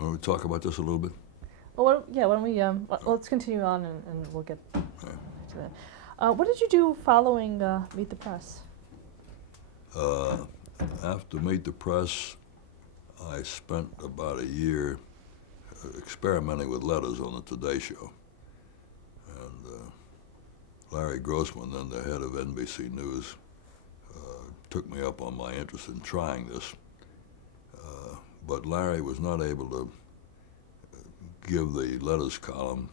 Want to talk about this a little bit? Well, yeah, why don't we, let's continue on and we'll get Yeah. to that. What did you do following Meet the Press? After Meet the Press, I spent about a year experimenting with letters on the Today Show. And Larry Grossman, then the head of NBC News, took me up on my interest in trying this. But Larry was not able to give the letters column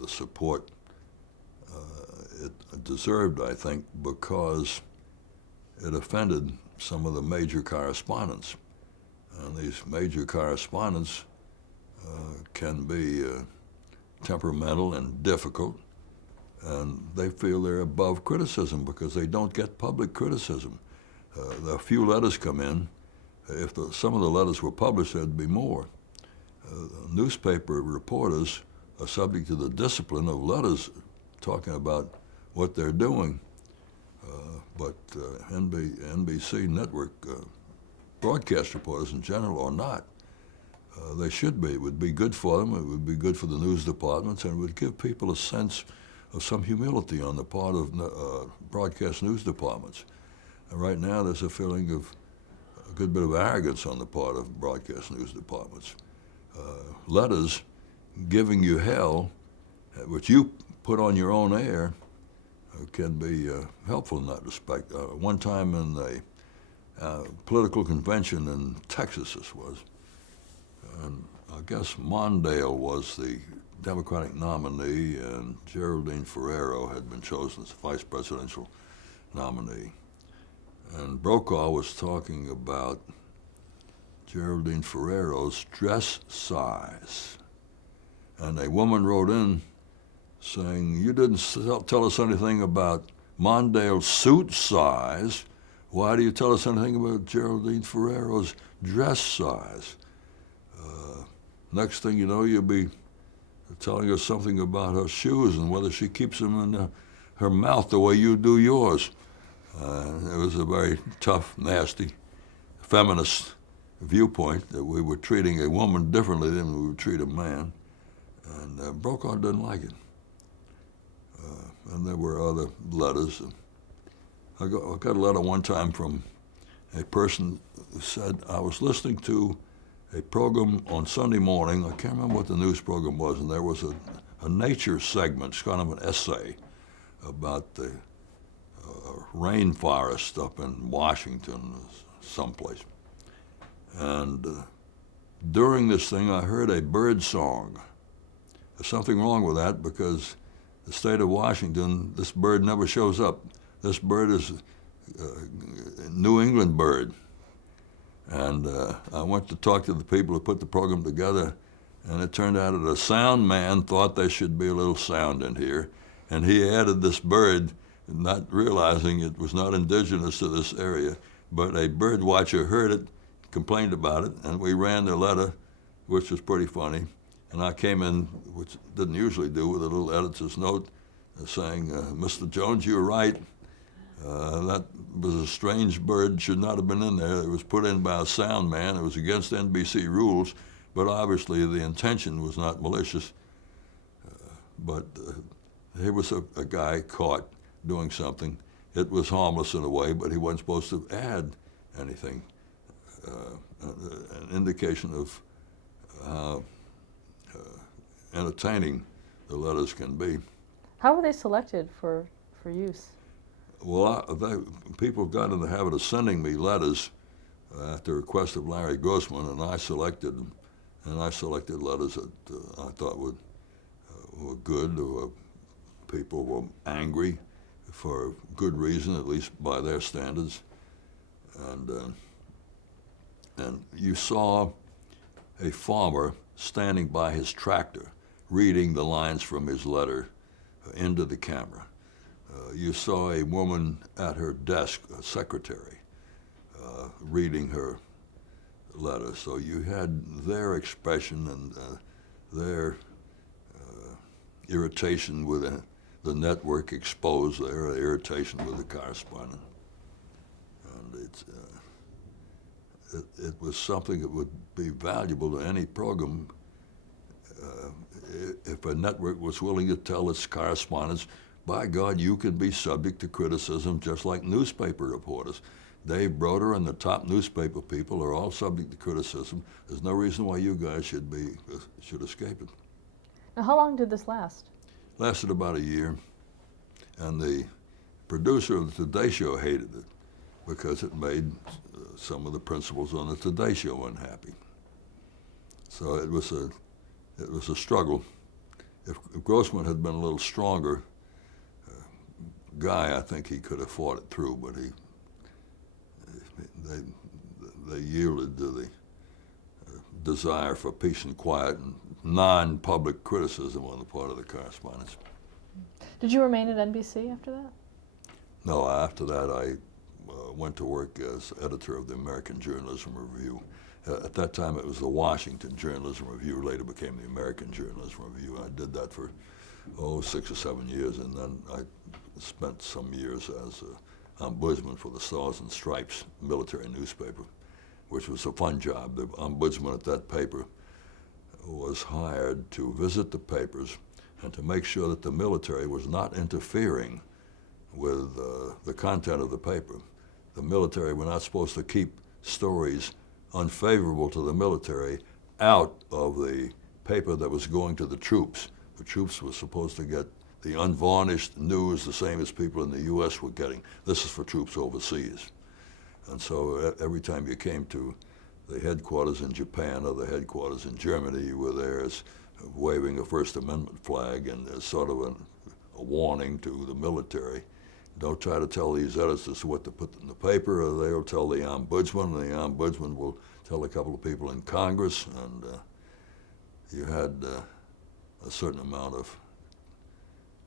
the support it deserved, I think, because it offended some of the major correspondents. And these major correspondents can be temperamental and difficult, and they feel they're above criticism because they don't get public criticism. A few letters come in. If some of the letters were published, there'd be more. Newspaper reporters are subject to the discipline of letters talking about what they're doing. But NBC network broadcast reporters in general are not. They should be. It would be good for them. It would be good for the news departments, and it would give people a sense of some humility on the part of broadcast news departments. And right now, there's a feeling of a good bit of arrogance on the part of broadcast news departments. Letters giving you hell, which you put on your own air, can be helpful in that respect. One time in a political convention in Texas, this was, and I guess Mondale was the Democratic nominee, and Geraldine Ferrero had been chosen as the vice presidential nominee. And Brokaw was talking about Geraldine Ferrero's dress size. And a woman wrote in saying, "You didn't tell us anything about Mondale's suit size. Why do you tell us anything about Geraldine Ferrero's dress size?" Next thing you know, you'll be telling us something about her shoes and whether she keeps them in her mouth the way you do yours. It was a very tough, nasty, feminist viewpoint that we were treating a woman differently than we would treat a man. And Brokaw didn't like it. And there were other letters. I got a letter one time from a person who said, I was listening to a program on Sunday morning. I can't remember what the news program was, and there was a nature segment, it's kind of an essay about the rainforest up in Washington, someplace. And during this thing, I heard a bird song. There's something wrong with that because the state of Washington, this bird never shows up. This bird is a New England bird. And I went to talk to the people who put the program together, and it turned out that a sound man thought there should be a little sound in here, and he added this bird, not realizing it was not indigenous to this area, but a bird watcher heard it, complained about it, and we ran the letter, which was pretty funny. And I came in, which didn't usually do, with a little editor's note saying, Mr. Jones, you're right. That was a strange bird, should not have been in there. It was put in by a sound man. It was against NBC rules, but obviously the intention was not malicious. But here was a guy caught doing something. It was harmless in a way, but he wasn't supposed to add anything. An indication of how entertaining the letters can be. How were they selected for use? Well, people got in the habit of sending me letters at the request of Larry Grossman, and I selected them. And I selected letters that I thought were good, or people were angry for good reason, at least by their standards. And you saw a farmer standing by his tractor, reading the lines from his letter into the camera. You saw a woman at her desk, a secretary, reading her letter. So you had their expression and their irritation with the network exposed, their irritation with the correspondent. And it was something that would be valuable to any program if a network was willing to tell its correspondents, by God, you could be subject to criticism just like newspaper reporters. Dave Broder and the top newspaper people are all subject to criticism. There's no reason why you guys should escape it. Now, how long did this last? Lasted about a year, and the producer of the Today Show hated it because it made some of the principals on the Today Show unhappy. So it was a struggle. If Grossman had been a little stronger guy, I think he could have fought it through, but they yielded to the desire for peace and quiet and non-public criticism on the part of the correspondents. Did you remain at NBC after that? No, after that I went to work as editor of the American Journalism Review. At that time it was the Washington Journalism Review, later became the American Journalism Review. I did that for 6 or 7 years, and then I spent some years as ombudsman for the Stars and Stripes military newspaper, which was a fun job. The ombudsman at that paper was hired to visit the papers and to make sure that the military was not interfering with the content of the paper. The military were not supposed to keep stories unfavorable to the military out of the paper that was going to the troops. The troops were supposed to get the unvarnished news the same as people in the U.S. were getting. This is for troops overseas. And so every time you came to the headquarters in Japan or the headquarters in Germany, you were there as waving a First Amendment flag and as sort of a warning to the military. Don't try to tell these editors what to put in the paper, or they'll tell the ombudsman, and the ombudsman will tell a couple of people in Congress, and you had a certain amount of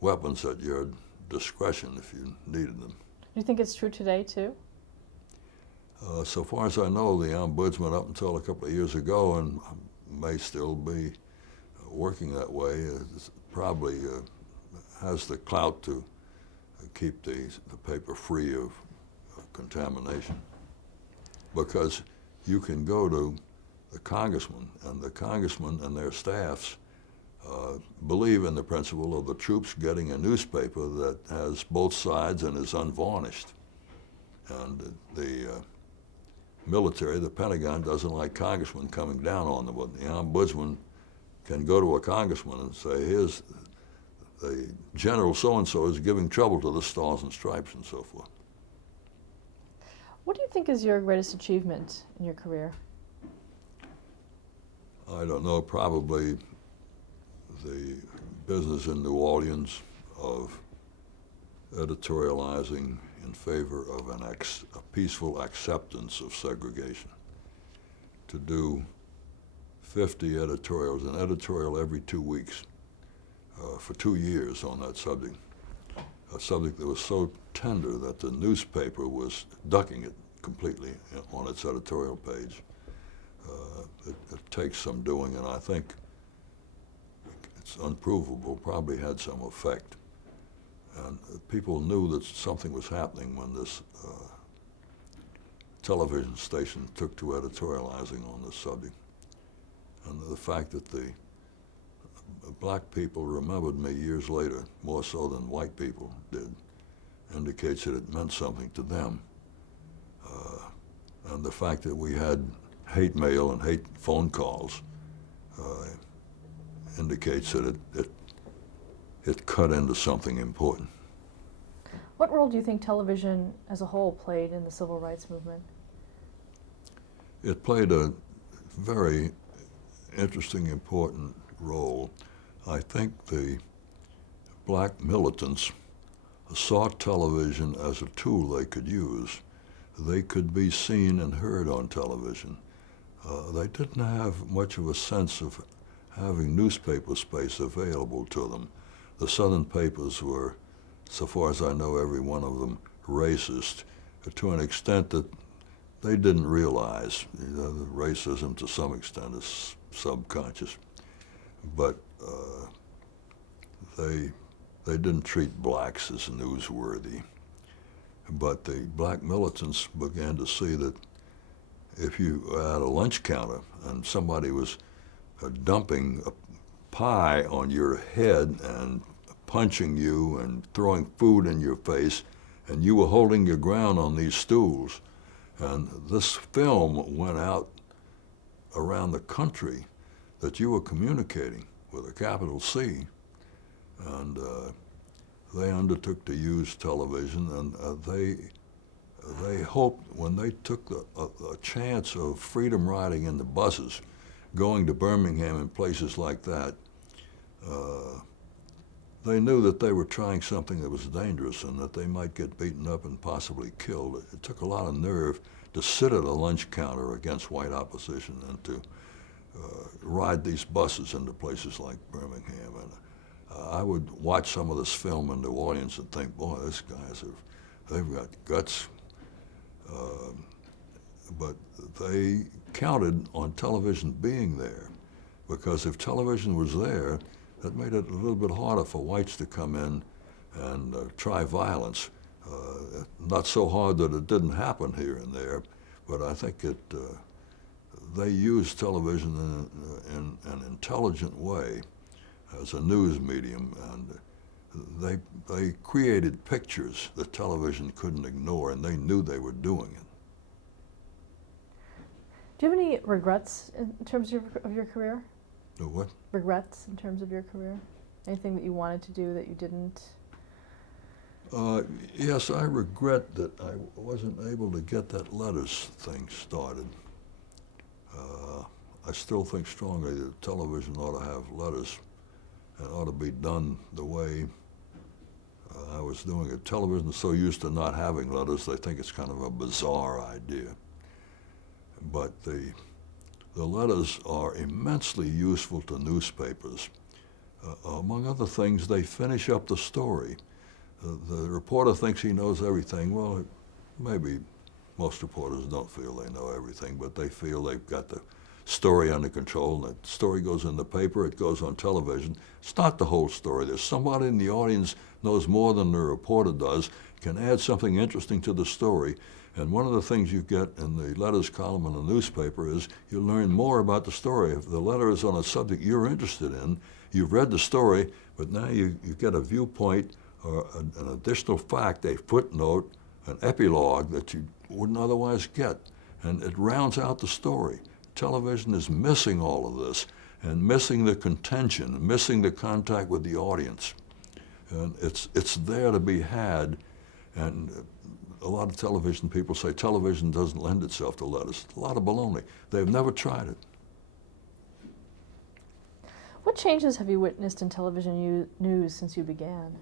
weapons at your discretion if you needed them. Do you think it's true today, too? So far as I know, the ombudsman up until a couple of years ago, and may still be working that way, probably has the clout to keep the paper free of contamination. Because you can go to the congressman and their staffs believe in the principle of the troops getting a newspaper that has both sides and is unvarnished. And the military, the Pentagon, doesn't like congressmen coming down on them. But the ombudsman can go to a congressman and say, here's the General so-and-so is giving trouble to the Stars and Stripes and so forth. What do you think is your greatest achievement in your career? I don't know, probably the business in New Orleans of editorializing in favor of a peaceful acceptance of segregation. To do 50 editorials, an editorial every 2 weeks, for 2 years on that subject, a subject that was so tender that the newspaper was ducking it completely on its editorial page. It takes some doing, and I think it's unprovable, probably had some effect. And people knew that something was happening when this television station took to editorializing on this subject. And the fact that the black people remembered me years later, more so than white people did, indicates that it meant something to them. And the fact that we had hate mail and hate phone calls indicates that it cut into something important. What role do you think television as a whole played in the civil rights movement? It played a very interesting, important role. I think the black militants saw television as a tool they could use. They could be seen and heard on television. They didn't have much of a sense of having newspaper space available to them. The Southern papers were, so far as I know, every one of them racist to an extent that they didn't realize. You know, the racism to some extent is subconscious, but they didn't treat blacks as newsworthy. But the black militants began to see that if you had a lunch counter and somebody was dumping a pie on your head and punching you and throwing food in your face, and you were holding your ground on these stools, and this film went out around the country that you were communicating with a capital C, and they undertook to use television, and they hoped when they took a chance of freedom riding in the buses, going to Birmingham and places like that, they knew that they were trying something that was dangerous and that they might get beaten up and possibly killed. It took a lot of nerve to sit at a lunch counter against white opposition and to ride these buses into places like Birmingham. And I would watch some of this film in New Orleans and think, boy, these guys they've got guts. But they counted on television being there, because if television was there, that made it a little bit harder for whites to come in and try violence. Not so hard that it didn't happen here and there, but I think they used television in an intelligent way as a news medium, and they created pictures that television couldn't ignore, and they knew they were doing it. Do you have any regrets in terms of your career? The what? Regrets in terms of your career? Anything that you wanted to do that you didn't? Yes, I regret that I wasn't able to get that letters thing started. I still think strongly that television ought to have letters and ought to be done the way I was doing it. Television is so used to not having letters, they think it's kind of a bizarre idea. But the letters are immensely useful to newspapers. Among other things, they finish up the story. The reporter thinks he knows everything. Well, maybe most reporters don't feel they know everything, but they feel they've got the story under control. And the story goes in the paper, it goes on television. It's not the whole story. There's somebody in the audience knows more than the reporter does, can add something interesting to the story. And one of the things you get in the letters column in the newspaper is you learn more about the story. If the letter is on a subject you're interested in, you've read the story, but now you get a viewpoint or an additional fact, a footnote, an epilogue that you wouldn't otherwise get. And it rounds out the story. Television is missing all of this, and missing the contention, missing the contact with the audience. And it's there to be had, and a lot of television people say television doesn't lend itself to letters. A lot of baloney. They've never tried it. What changes have you witnessed in television news since you began?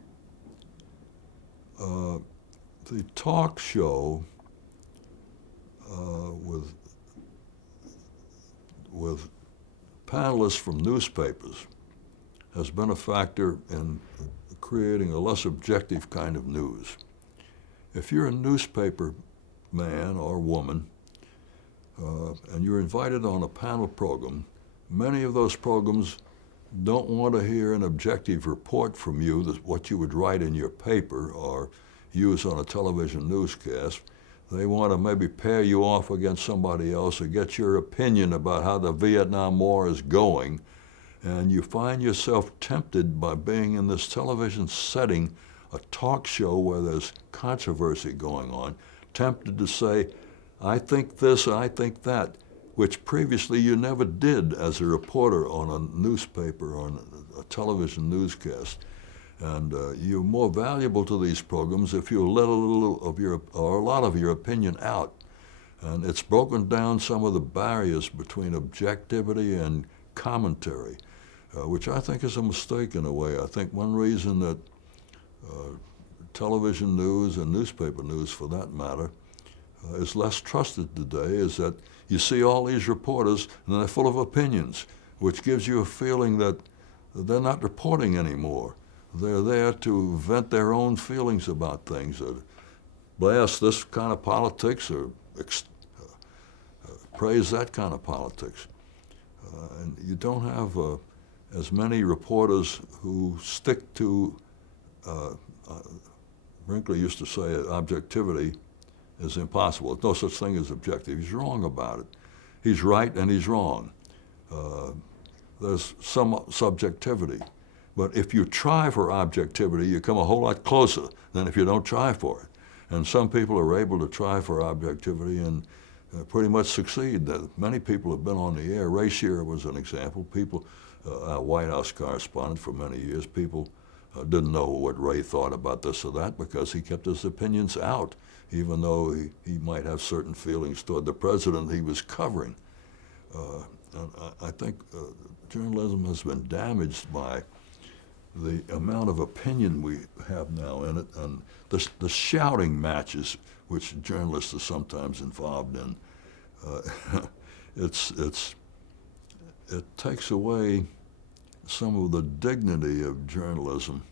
The talk show with panelists from newspapers has been a factor in creating a less objective kind of news. If you're a newspaper man or woman and you're invited on a panel program, many of those programs don't want to hear an objective report from you, what you would write in your paper or use on a television newscast. They want to maybe pair you off against somebody else or get your opinion about how the Vietnam War is going. And you find yourself tempted by being in this television setting, a talk show where there's controversy going on, tempted to say, I think this, I think that, which previously you never did as a reporter on a newspaper or on a television newscast. And you're more valuable to these programs if you let a little of your, or a lot of your opinion out. And it's broken down some of the barriers between objectivity and commentary, which I think is a mistake in a way. I think one reason that television news and newspaper news, for that matter, is less trusted today is that you see all these reporters and they're full of opinions, which gives you a feeling that they're not reporting anymore. They're there to vent their own feelings about things, or blast this kind of politics or praise that kind of politics. And you don't have as many reporters who stick to, Brinkley used to say, objectivity is impossible. There's no such thing as objective. He's wrong about it. He's right and he's wrong. There's some subjectivity. But if you try for objectivity, you come a whole lot closer than if you don't try for it. And some people are able to try for objectivity and pretty much succeed. Many people have been on the air. Ray Shearer was an example. People, a White House correspondent for many years, people didn't know what Ray thought about this or that because he kept his opinions out, even though he might have certain feelings toward the president he was covering. And I think journalism has been damaged by the amount of opinion we have now in it, and the shouting matches which journalists are sometimes involved in. It takes away some of the dignity of journalism.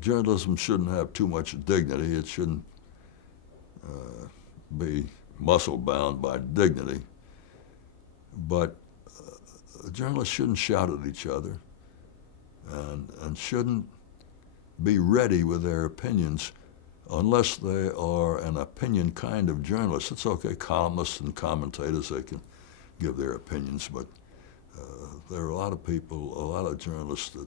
Journalism shouldn't have too much dignity. It shouldn't be muscle-bound by dignity. But journalists shouldn't shout at each other and shouldn't be ready with their opinions unless they are an opinion kind of journalist. It's okay, columnists and commentators, they can give their opinions, but there are a lot of people, a lot of journalists that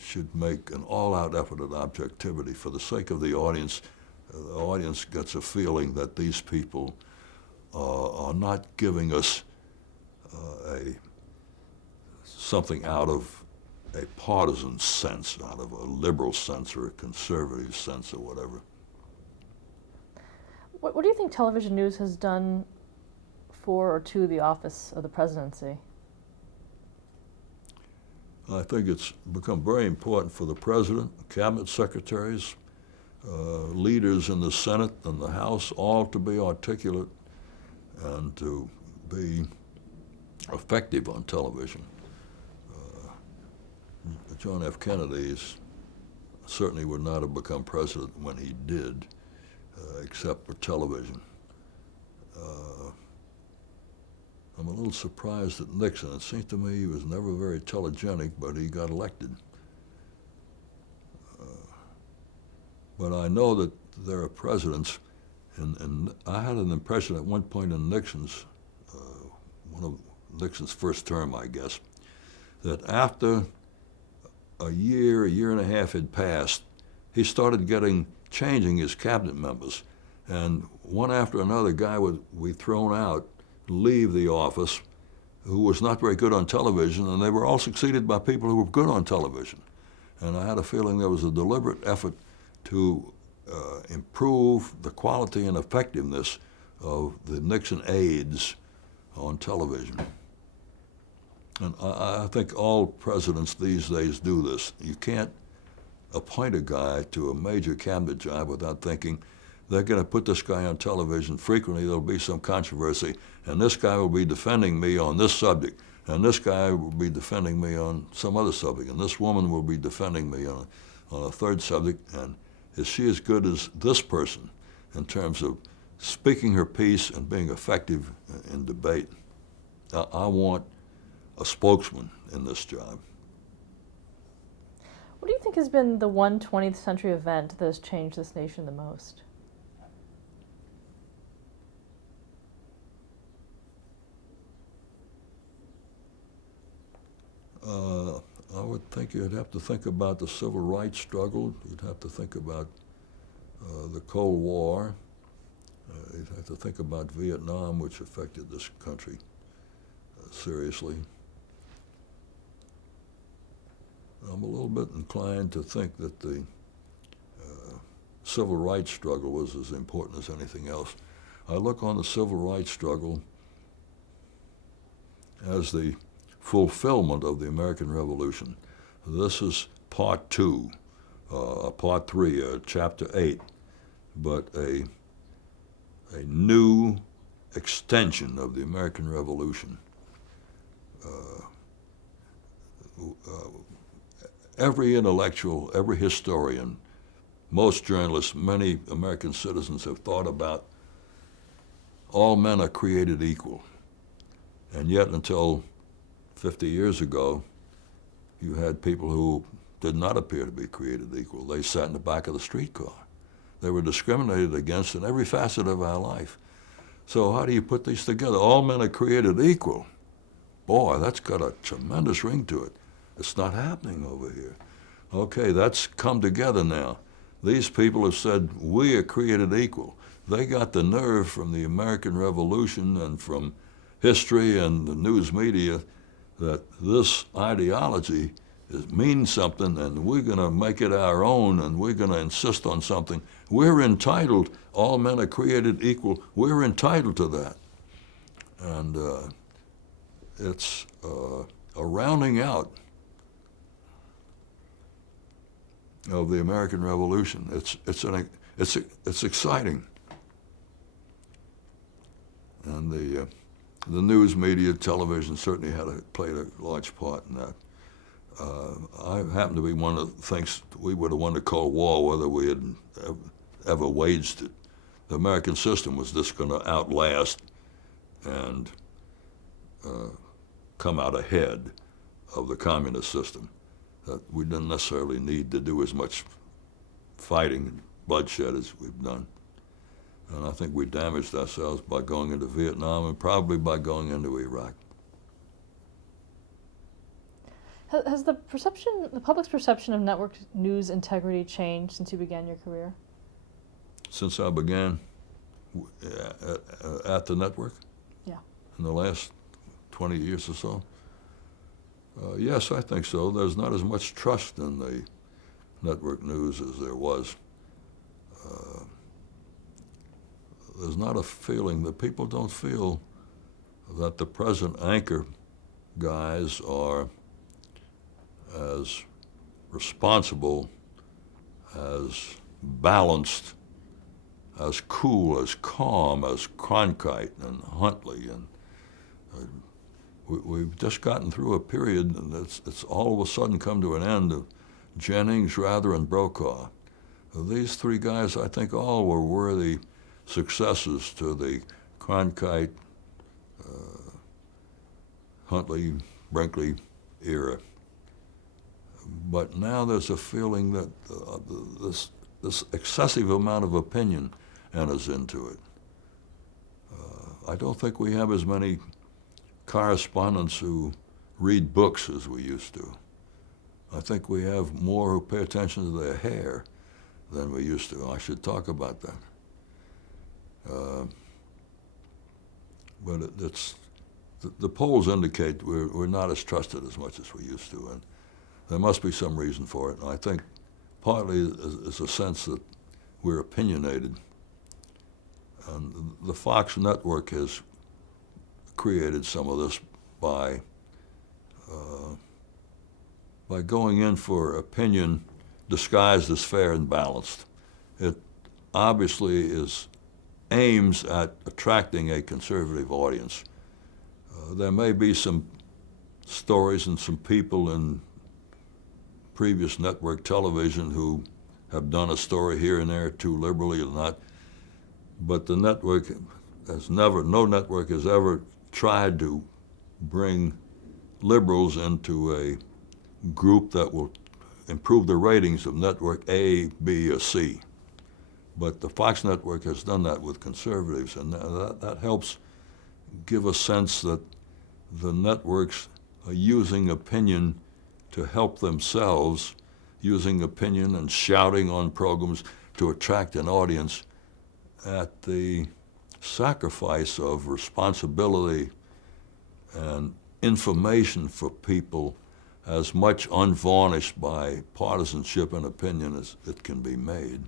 should make an all-out effort at objectivity for the sake of the audience. The audience gets a feeling that these people are not giving us something out of a partisan sense, out of a liberal sense or a conservative sense or whatever. What do you think television news has done for or to the office of the presidency? I think it's become very important for the president, cabinet secretaries, leaders in the Senate and the House, all to be articulate and to be effective on television. John F. Kennedy certainly would not have become president when he did, except for television. I'm a little surprised at Nixon. It seems to me he was never very telegenic, but he got elected. But I know that there are presidents, and I had an impression at one point in Nixon's, one of Nixon's first term, I guess, that after a year and a half had passed, he started changing his cabinet members. And one after another guy would be thrown out, leave the office, who was not very good on television, and they were all succeeded by people who were good on television. And I had a feeling there was a deliberate effort to improve the quality and effectiveness of the Nixon aides on television. And I think all presidents these days do this. You can't appoint a guy to a major cabinet job without thinking, they're going to put this guy on television. Frequently there'll be some controversy, and this guy will be defending me on this subject, and this guy will be defending me on some other subject, and this woman will be defending me on a third subject, and is she as good as this person in terms of speaking her piece and being effective in debate? I want a spokesman in this job. What do you think has been the one 20th century event that has changed this nation the most? I would think you'd have to think about the civil rights struggle. You'd have to think about the Cold War. You'd have to think about Vietnam, which affected this country seriously. I'm a little bit inclined to think that the civil rights struggle was as important as anything else. I look on the civil rights struggle as the fulfillment of the American Revolution. This is part 2, part 3, chapter 8, but a new extension of the American Revolution. Every intellectual, every historian, most journalists, many American citizens have thought about all men are created equal. And yet until 50 years ago, you had people who did not appear to be created equal. They sat in the back of the streetcar. They were discriminated against in every facet of our life. So how do you put these together? All men are created equal. Boy, that's got a tremendous ring to it. It's not happening over here. Okay, that's come together now. These people have said, we are created equal. They got the nerve from the American Revolution and from history and the news media that this ideology means something, and we're going to make it our own, and we're going to insist on something. We're entitled. All men are created equal. We're entitled to that. And it's a rounding out of the American Revolution. It's exciting, and the news media, television certainly played a large part in that. I happen to be one that thinks we would have won the Cold War whether we had ever waged it. The American system was just going to outlast and come out ahead of the communist system. That we didn't necessarily need to do as much fighting and bloodshed as we've done. And I think we damaged ourselves by going into Vietnam and probably by going into Iraq. Has the public's perception of network news integrity changed since you began your career? Since I began at the network? Yeah. In the last 20 years or so? Yes, I think so. There's not as much trust in the network news as there was. There's not a feeling that people don't feel that the present anchor guys are as responsible, as balanced, as cool, as calm as Cronkite and Huntley. And we've just gotten through a period that's all of a sudden come to an end of Jennings, Rather, and Brokaw. These three guys, I think, all were worthy successors to the Cronkite, Huntley, Brinkley era. But now there's a feeling that this excessive amount of opinion enters into it. I don't think we have as many correspondents who read books as we used to. I think we have more who pay attention to their hair than we used to. I should talk about that. But the polls indicate we're not as trusted as much as we used to, and there must be some reason for it. And I think partly is a sense that we're opinionated. And the Fox network has created some of this by going in for opinion disguised as fair and balanced. It obviously aims at attracting a conservative audience. There may be some stories and some people in previous network television who have done a story here and there too liberally or not, but the network no network has ever tried to bring liberals into a group that will improve the ratings of network A, B, or C. But the Fox network has done that with conservatives, and that helps give a sense that the networks are using opinion to help themselves, using opinion and shouting on programs to attract an audience at the sacrifice of responsibility and information for people as much unvarnished by partisanship and opinion as it can be made.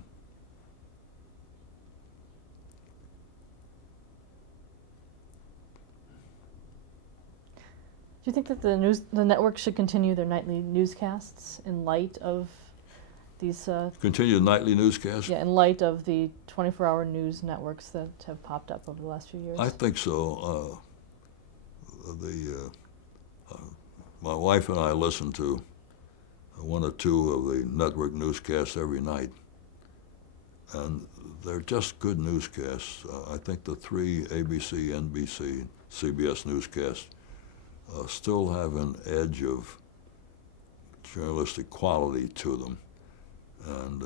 Do you think that the network should continue their nightly newscasts in light of these? Continue the nightly newscast? Yeah, in light of the 24-hour news networks that have popped up over the last few years. I think so. My wife and I listen to one or two of the network newscasts every night, and they're just good newscasts. I think the three ABC, NBC, CBS newscasts still have an edge of journalistic quality to them. And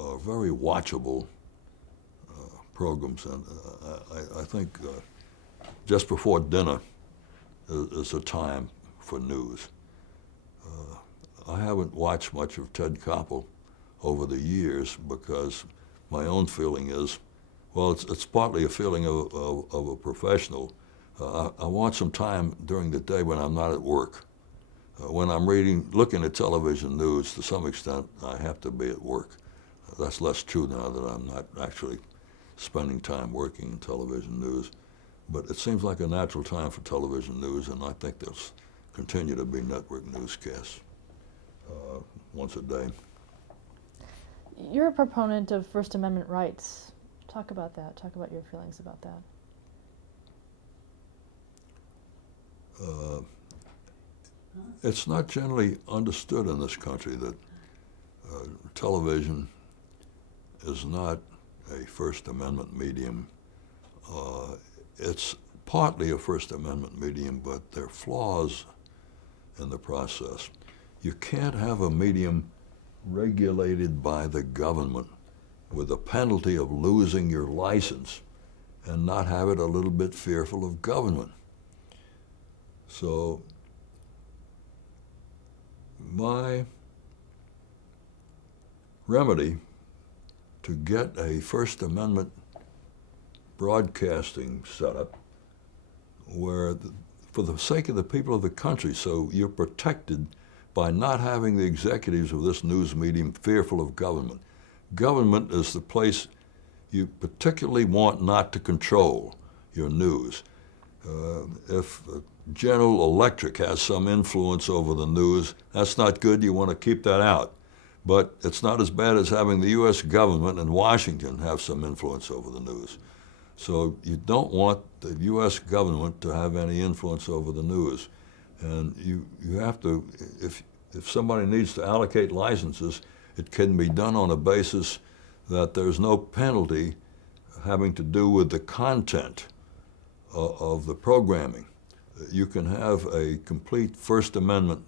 are very watchable programs, and I think just before dinner is a time for news. I haven't watched much of Ted Koppel over the years because my own feeling is, well, it's partly a feeling of a professional. I want some time during the day when I'm not at work. When I'm looking at television news, to some extent, I have to be at work. That's less true now that I'm not actually spending time working in television news. But it seems like a natural time for television news, and I think there'll continue to be network newscasts once a day. You're a proponent of First Amendment rights. Talk about that. Talk about your feelings about that. It's not generally understood in this country that television is not a First Amendment medium. It's partly a First Amendment medium, but there are flaws in the process. You can't have a medium regulated by the government with the penalty of losing your license and not have it a little bit fearful of government. So my remedy to get a First Amendment broadcasting setup where, for the sake of the people of the country, so you're protected by not having the executives of this news medium fearful of government. Government is the place you particularly want not to control your news. If General Electric has some influence over the news, that's not good. You want to keep that out. But it's not as bad as having the U.S. government and Washington have some influence over the news. So you don't want the U.S. government to have any influence over the news. And you have to, if somebody needs to allocate licenses, it can be done on a basis that there's no penalty having to do with the content of the programming. You can have a complete First Amendment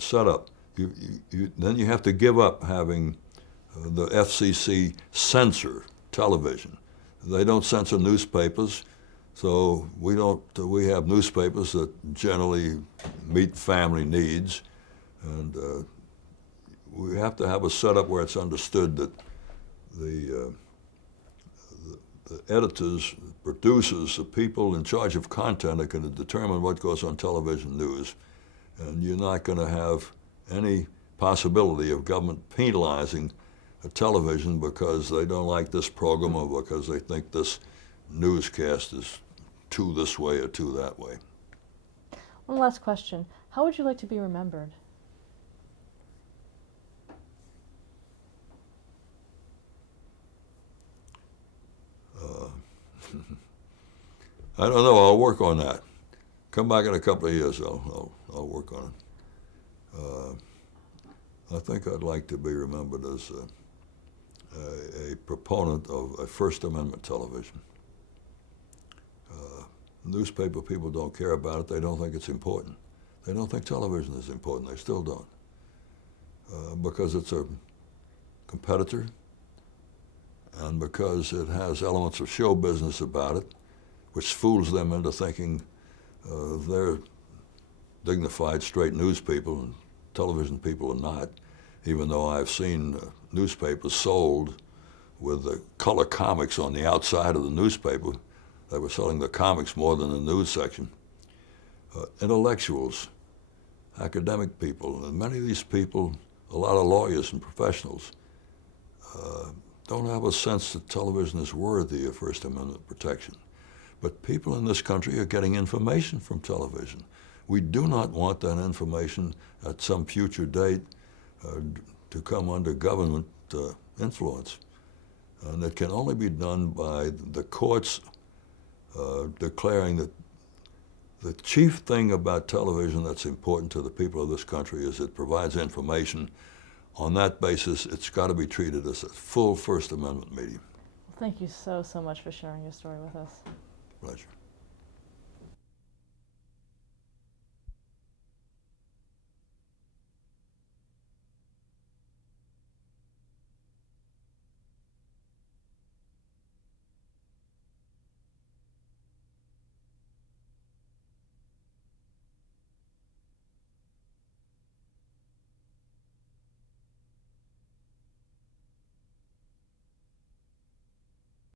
setup. Then you have to give up having the FCC censor television. They don't censor newspapers, so we have newspapers that generally meet family needs, and we have to have a setup where it's understood that the editors, producers, the people in charge of content are going to determine what goes on television news, and you're not going to have any possibility of government penalizing a television because they don't like this program or because they think this newscast is too this way or too that way. One last question. How would you like to be remembered? I don't know. I'll work on that. Come back in a couple of years. I'll work on it. I think I'd like to be remembered as a proponent of a First Amendment television. Newspaper people don't care about it. They don't think it's important. They don't think television is important. They still don't. Because it's a competitor and because it has elements of show business about it, which fools them into thinking they're dignified, straight news people, and television people are not, even though I've seen newspapers sold with the color comics on the outside of the newspaper. They were selling the comics more than the news section. Intellectuals, academic people, and many of these people, a lot of lawyers and professionals, don't have a sense that television is worthy of First Amendment protection. But people in this country are getting information from television. We do not want that information at some future date to come under government influence. And it can only be done by the courts declaring that the chief thing about television that's important to the people of this country is it provides information. On that basis, it's got to be treated as a full First Amendment medium. Thank you so much for sharing your story with us. Pleasure.